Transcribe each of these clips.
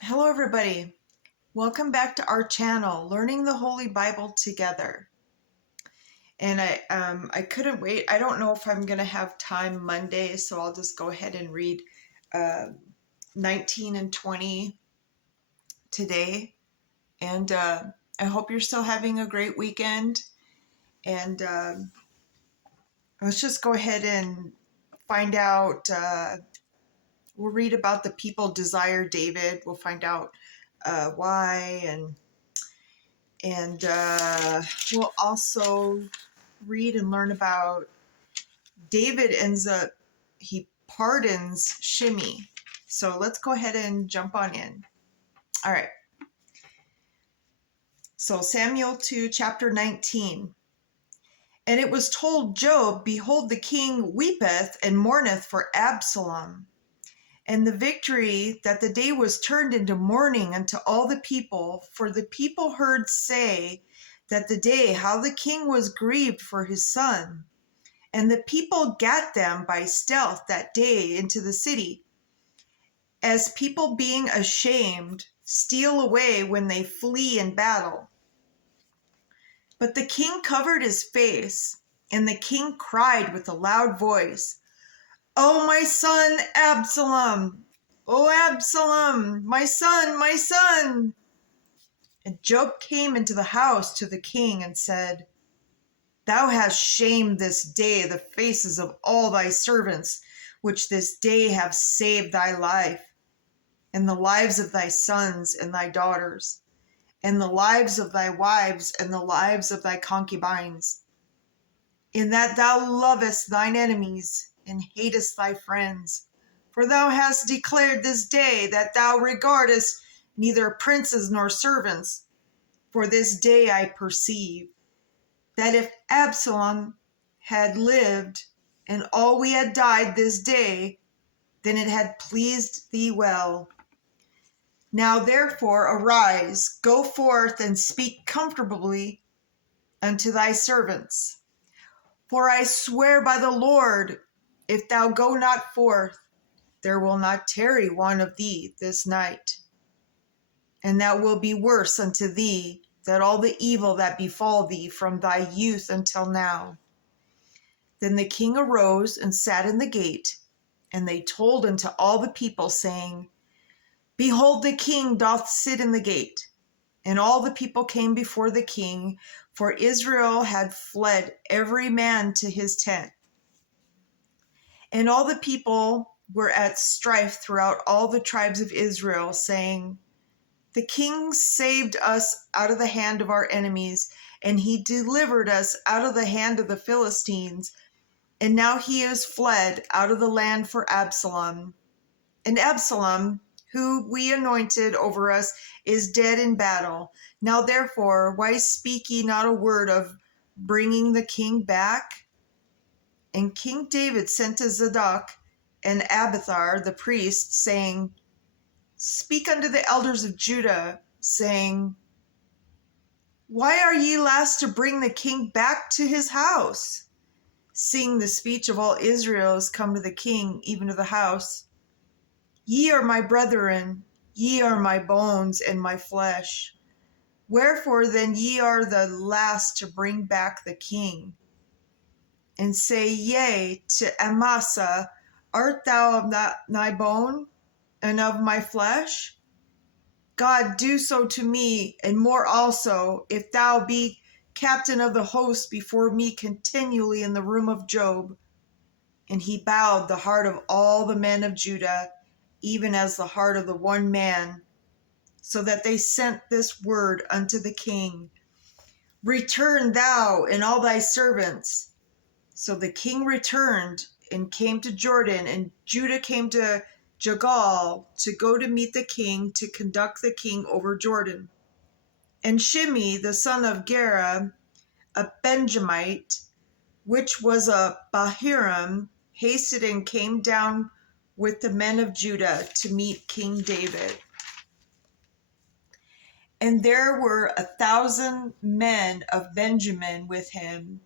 Hello everybody, welcome back to our channel, Learning the Holy Bible Together. And I couldn't wait. I don't know if I'm going to have time Monday, so I'll just go ahead and read 19 and 20 today. And I hope you're still having a great weekend. And let's just go ahead and find out. We'll read about the people desire David. We'll find out why, and we'll also read and learn about David he pardons Shimei. So let's go ahead and jump on in. All right. So Samuel 2, chapter 19. And it was told Job, behold, the king weepeth and mourneth for Absalom. And the victory that the day was turned into mourning unto all the people, for the people heard say that the day how the king was grieved for his son. And the people gat them by stealth that day into the city, as people being ashamed steal away when they flee in battle. But the king covered his face, and the king cried with a loud voice, O my son Absalom! O Absalom, my son, my son! And Job came into the house to the king and said, Thou hast shamed this day the faces of all thy servants, which this day have saved thy life, and the lives of thy sons and thy daughters, and the lives of thy wives and the lives of thy concubines, in that thou lovest thine enemies and hatest thy friends. For thou hast declared this day that thou regardest neither princes nor servants. For this day I perceive that if Absalom had lived and all we had died this day, then it had pleased thee well. Now therefore arise, go forth and speak comfortably unto thy servants. For I swear by the Lord, if thou go not forth, there will not tarry one of thee this night. And that will be worse unto thee than all the evil that befall thee from thy youth until now. Then the king arose and sat in the gate, and they told unto all the people, saying, Behold, the king doth sit in the gate. And all the people came before the king, for Israel had fled every man to his tent. And all the people were at strife throughout all the tribes of Israel, saying, The king saved us out of the hand of our enemies, and he delivered us out of the hand of the Philistines. And now he is fled out of the land for Absalom. And Absalom, who we anointed over us, is dead in battle. Now therefore, why speak ye not a word of bringing the king back? And King David sent to Zadok and Abiathar the priests, saying, Speak unto the elders of Judah, saying, Why are ye last to bring the king back to his house? Seeing the speech of all Israel is come to the king, even to the house. Ye are my brethren, ye are my bones and my flesh. Wherefore then ye are the last to bring back the king? And say yea to Amasa, Art thou of thy bone and of my flesh? God, do so to me, and more also, if thou be captain of the host before me continually in the room of Job. And he bowed the heart of all the men of Judah, even as the heart of the one man, so that they sent this word unto the king, Return thou and all thy servants. So the king returned and came to Jordan, and Judah came to Jagal to go to meet the king, to conduct the king over Jordan. And Shimei, the son of Gera, a Benjamite, which was a Bahiram, hasted and came down with the men of Judah to meet King David. And there were 1,000 men of Benjamin with him,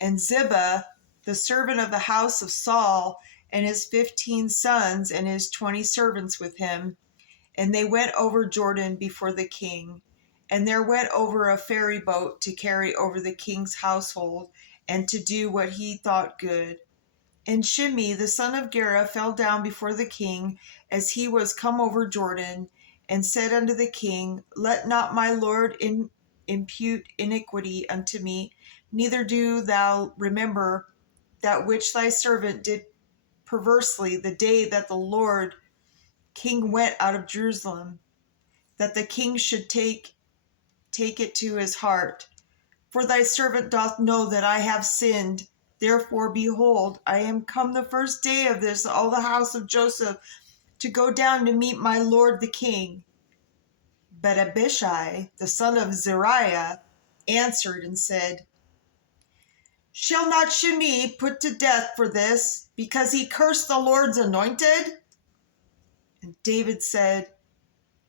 and Ziba, the servant of the house of Saul, and his 15 sons and his 20 servants with him. And they went over Jordan before the king. And there went over a ferry boat to carry over the king's household and to do what he thought good. And Shimei, the son of Gera, fell down before the king as he was come over Jordan, and said unto the king, Let not my lord impute iniquity unto me, neither do thou remember that which thy servant did perversely the day that the Lord king went out of Jerusalem, that the king should take it to his heart. For thy servant doth know that I have sinned. Therefore, behold, I am come the first day of this, all the house of Joseph, to go down to meet my lord the king. But Abishai, the son of Zeruiah, answered and said, Shall not Shimei put to death for this, because he cursed the Lord's anointed? And David said,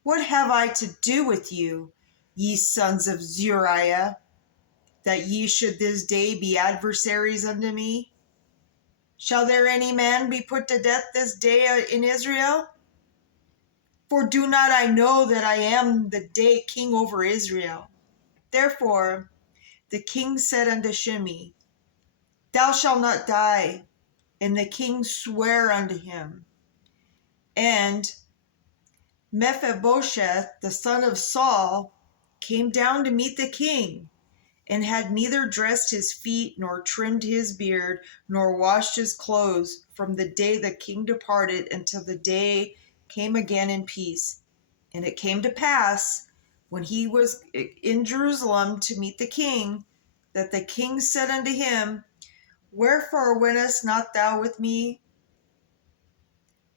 What have I to do with you, ye sons of Zeruiah, that ye should this day be adversaries unto me? Shall there any man be put to death this day in Israel? For do not I know that I am the day king over Israel? Therefore the king said unto Shimei, Thou shalt not die. And the king sware unto him. And Mephibosheth, the son of Saul, came down to meet the king, and had neither dressed his feet, nor trimmed his beard, nor washed his clothes, from the day the king departed until the day came again in peace. And it came to pass, when he was in Jerusalem to meet the king, that the king said unto him, Wherefore wentest not thou with me,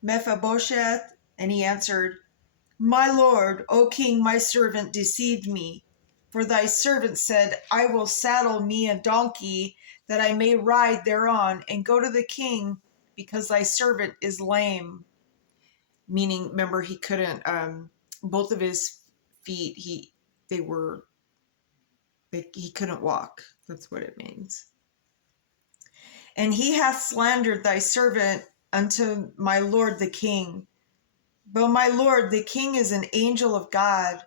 Mephibosheth? And he answered, My lord, O king, my servant deceived me. For thy servant said, I will saddle me a donkey, that I may ride thereon, and go to the king, because thy servant is lame. Meaning, remember, he couldn't, both of his feet, he couldn't walk. That's what it means. And he hath slandered thy servant unto my lord the king. But my lord the king is an angel of God.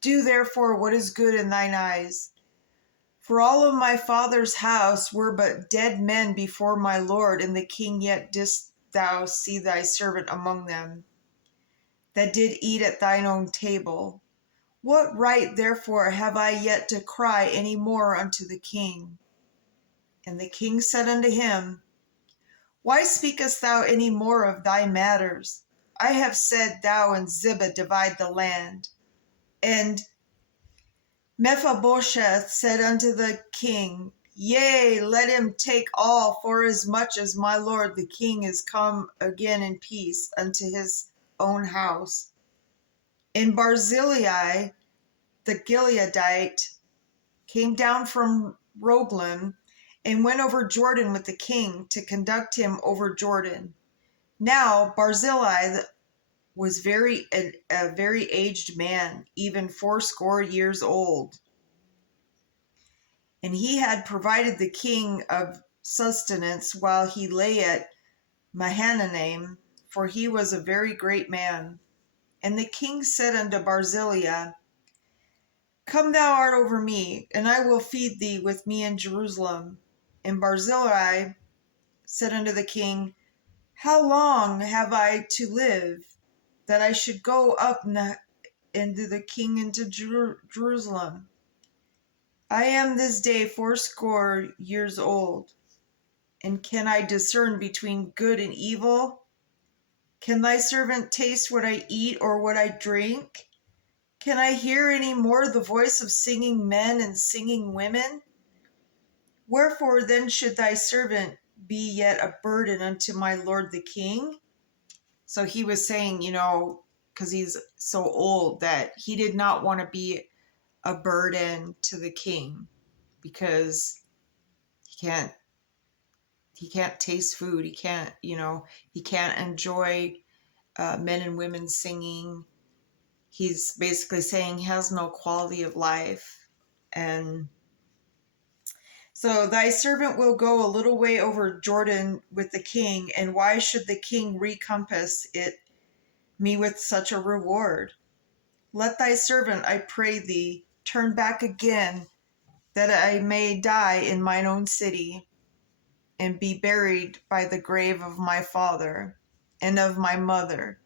Do therefore what is good in thine eyes. For all of my father's house were but dead men before my lord and the king, yet didst thou see thy servant among them, that did eat at thine own table. What right therefore have I yet to cry any more unto the king? And the king said unto him, Why speakest thou any more of thy matters? I have said, Thou and Ziba divide the land. And Mephibosheth said unto the king, Yea, let him take all, forasmuch as my lord the king is come again in peace unto his own house. And Barzillai the Gileadite came down from Rogelim, and went over Jordan with the king to conduct him over Jordan. Now Barzillai was a very aged man, even 80 years old. And he had provided the king of sustenance while he lay at Mahanaim, for he was a very great man. And the king said unto Barzillai, Come thou art over me, and I will feed thee with me in Jerusalem. And Barzillai said unto the king, How long have I to live, that I should go up into the king into Jerusalem? I am this day 80 years old, and can I discern between good and evil? Can thy servant taste what I eat or what I drink? Can I hear any more the voice of singing men and singing women? Wherefore then should thy servant be yet a burden unto my lord the king? So he was saying, because he's so old, that he did not want to be a burden to the king, because he can't taste food. He can't enjoy men and women singing. He's basically saying he has no quality of life. And So thy servant will go a little way over Jordan with the king, and why should the king recompense me with such a reward? Let thy servant, I pray thee, turn back again, that I may die in mine own city, and be buried by the grave of my father and of my mother.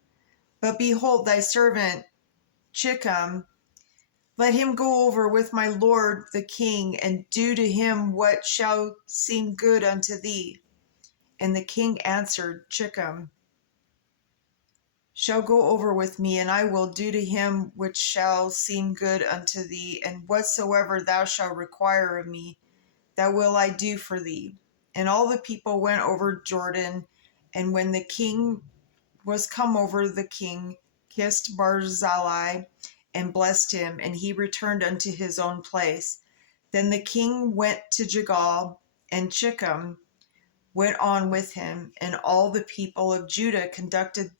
But behold, thy servant Chicam, let him go over with my lord the king, and do to him what shall seem good unto thee. And the king answered Chicam, shall go over with me, and I will do to him which shall seem good unto thee, and whatsoever thou shalt require of me, that will I do for thee. And all the people went over Jordan, and when the king was come over, the king kissed Barzillai and blessed him, and he returned unto his own place. Then the king went to Jagal, and Chicam went on with him, and all the people of Judah conducted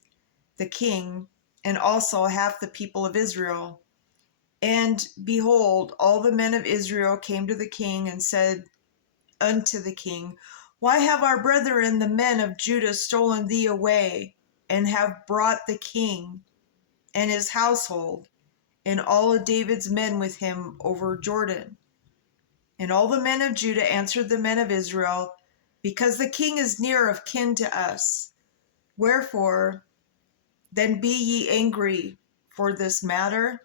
the king, and also half the people of Israel. And behold, all the men of Israel came to the king and said unto the king, why have our brethren the men of Judah stolen thee away, and have brought the king and his household, and all of David's men with him over Jordan? And all the men of Judah answered the men of Israel, because the king is near of kin to us. Wherefore then be ye angry for this matter?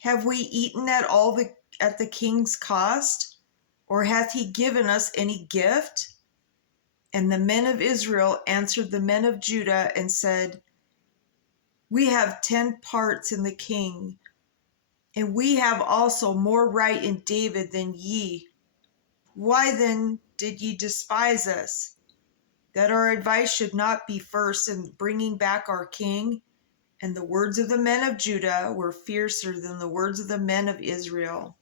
Have we eaten at the king's cost? Or hath he given us any gift? And the men of Israel answered the men of Judah and said, we have 10 parts in the king, and we have also more right in David than ye. Why then did ye despise us, that our advice should not be first in bringing back our king? And the words of the men of Judah were fiercer than the words of the men of Israel.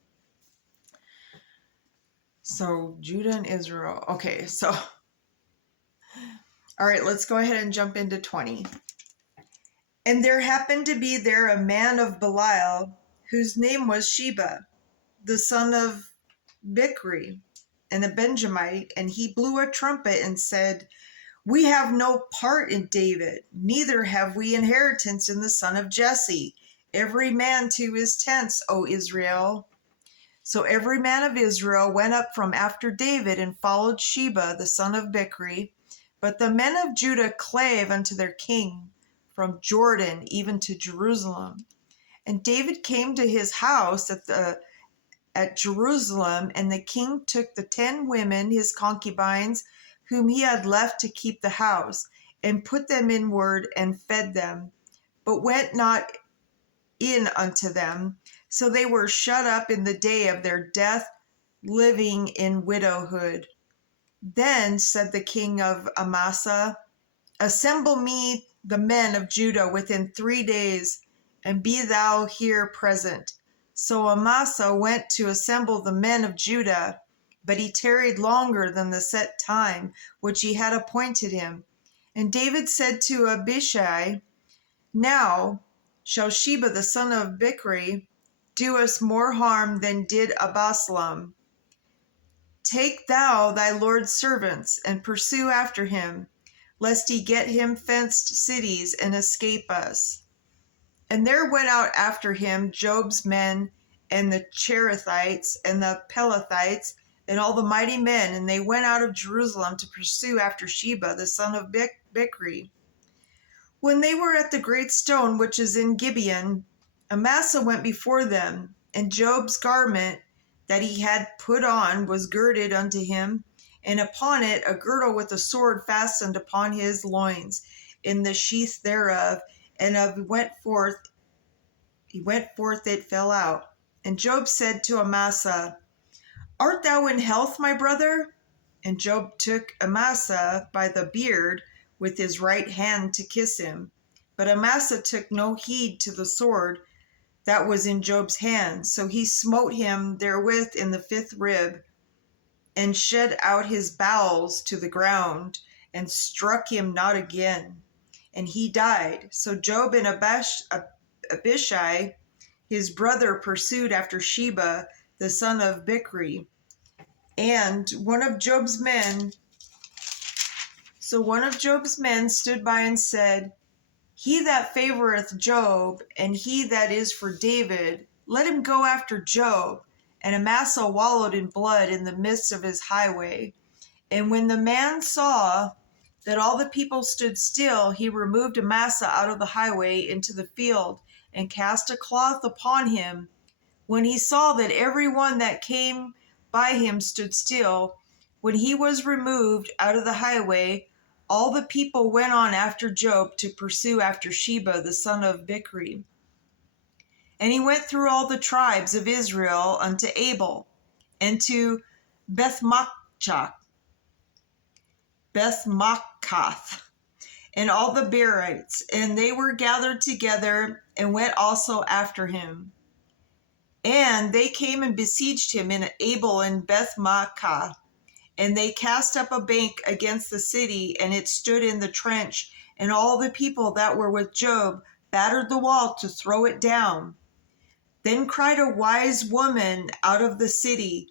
So Judah and Israel. Okay, so all right, let's go ahead and jump into 20. And there happened to be there a man of Belial, whose name was Sheba, the son of Bichri, and a Benjamite, and he blew a trumpet and said, we have no part in David, neither have we inheritance in the son of Jesse. Every man to his tents, O Israel. So every man of Israel went up from after David and followed Sheba, the son of Bichri. But the men of Judah clave unto their king from Jordan even to Jerusalem. And David came to his house at Jerusalem, and the king took the 10 women, his concubines, whom he had left to keep the house, and put them inward and fed them, but went not in unto them. So they were shut up in the day of their death, living in widowhood. Then said the king of Amasa, assemble me the men of Judah within 3 days, and be thou here present. So Amasa went to assemble the men of Judah, but he tarried longer than the set time which he had appointed him. And David said to Abishai, now shall Sheba the son of Bichri do us more harm than did Absalom. Take thou thy lord's servants, and pursue after him, lest he get him fenced cities and escape us. And there went out after him Job's men, and the Cherethites, and the Pelethites, and all the mighty men, and they went out of Jerusalem to pursue after Sheba the son of Bichri. When they were at the great stone which is in Gibeon, Amasa went before them, and Job's garment that he had put on was girded unto him, and upon it a girdle with a sword fastened upon his loins, in the sheath thereof, and he went forth, it fell out. And Job said to Amasa, art thou in health, my brother? And Job took Amasa by the beard with his right hand to kiss him. But Amasa took no heed to the sword that was in Job's hand. So he smote him therewith in the 5th rib, and shed out his bowels to the ground, and struck him not again. And he died. So Job and Abishai, his brother, pursued after Sheba, the son of Bichri. And one of Job's men stood by and said, He that favoreth Job, and he that is for David, let him go after Job. And Amasa wallowed in blood in the midst of his highway. And when the man saw that all the people stood still, he removed Amasa out of the highway into the field, and cast a cloth upon him. When he saw that every one that came by him stood still, when he was removed out of the highway, all the people went on after Job to pursue after Sheba the son of Bichri. And he went through all the tribes of Israel unto Abel, and to Bethmaachah, and all the Berites, and they were gathered together, and went also after him. And they came and besieged him in Abel and Bethmaachah, and they cast up a bank against the city, and it stood in the trench, and all the people that were with Job battered the wall to throw it down. Then cried a wise woman out of the city,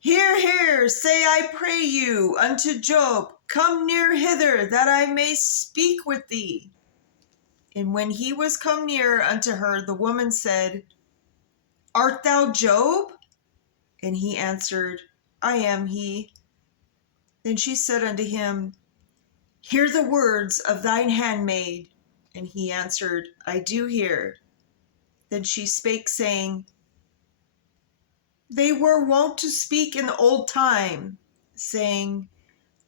Hear, hear, say I pray you, unto Job, Come near hither, that I may speak with thee. And when he was come near unto her, the woman said, Art thou Job? And he answered, I am he. Then she said unto him, Hear the words of thine handmaid. And he answered, I do hear. Then she spake, saying, They were wont to speak in the old time, saying,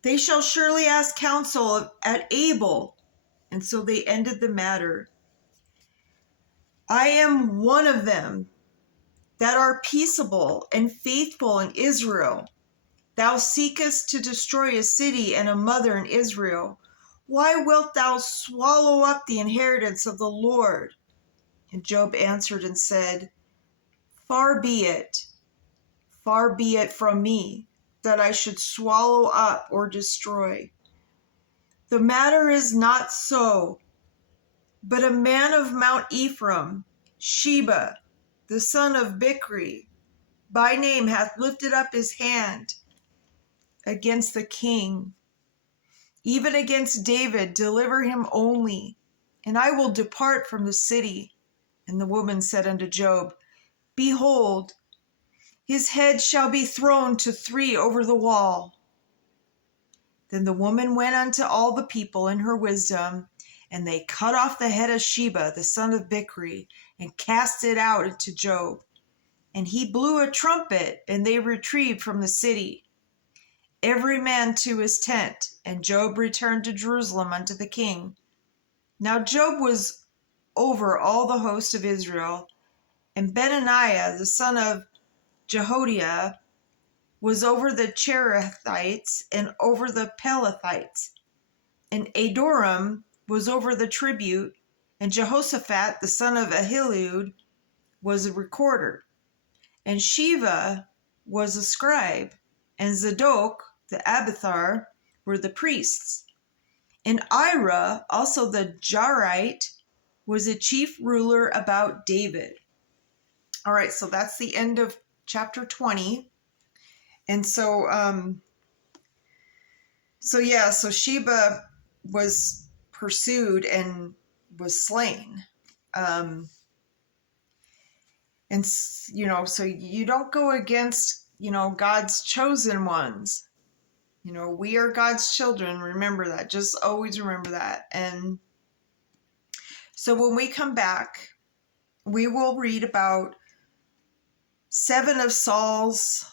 They shall surely ask counsel at Abel. And so they ended the matter. I am one of them that are peaceable and faithful in Israel. Thou seekest to destroy a city and a mother in Israel. Why wilt thou swallow up the inheritance of the Lord? And Job answered and said, Far be it from me, that I should swallow up or destroy. The matter is not so, but a man of Mount Ephraim, Sheba, the son of Bichri, by name hath lifted up his hand against the king, even against David. Deliver him only, and I will depart from the city. And the woman said unto Job, Behold, his head shall be thrown to 3 over the wall. Then the woman went unto all the people in her wisdom, and they cut off the head of Sheba, the son of Bichri, and cast it out into Job. And he blew a trumpet, and they retrieved from the city, every man to his tent. And Job returned to Jerusalem unto the king. Now Job was over all the host of Israel, and Benaniah, the son of Jehoiada, was over the Cherethites and over the Pelethites. And Adoram was over the tribute, and Jehoshaphat, the son of Ahilud, was a recorder. And Sheva was a scribe, and Zadok, the Abiathar, were the priests. And Ira, also the Jarite, was a chief ruler about David. All right, so that's the end of chapter 20. And so Sheba was pursued and was slain. And, so you don't go against, God's chosen ones. We are God's children. Remember that. Just always remember that. And so when we come back, we will read about 7 of Saul's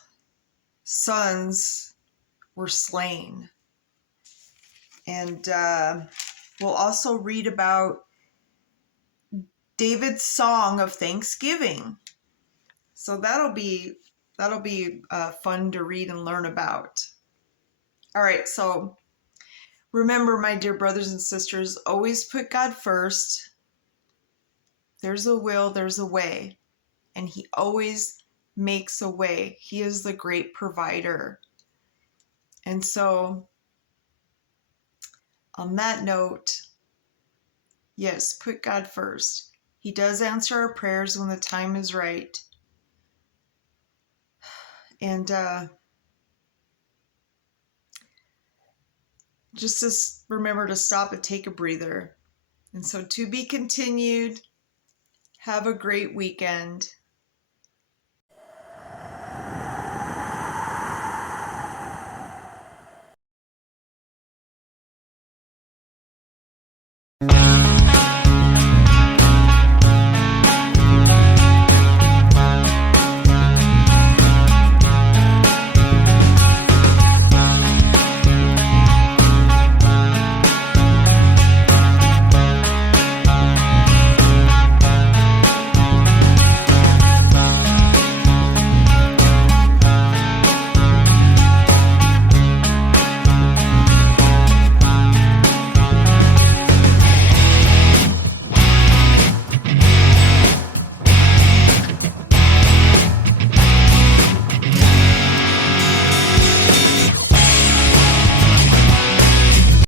sons were slain. And we'll also read about David's song of thanksgiving. So that'll be fun to read and learn about. All right, so remember, my dear brothers and sisters, always put God first. There's a will, there's a way, and He always makes a way. He is the great provider. And so, on that note, yes, put God first. He does answer our prayers when the time is right. And just to remember to stop and take a breather. And so, to be continued. Have a great weekend.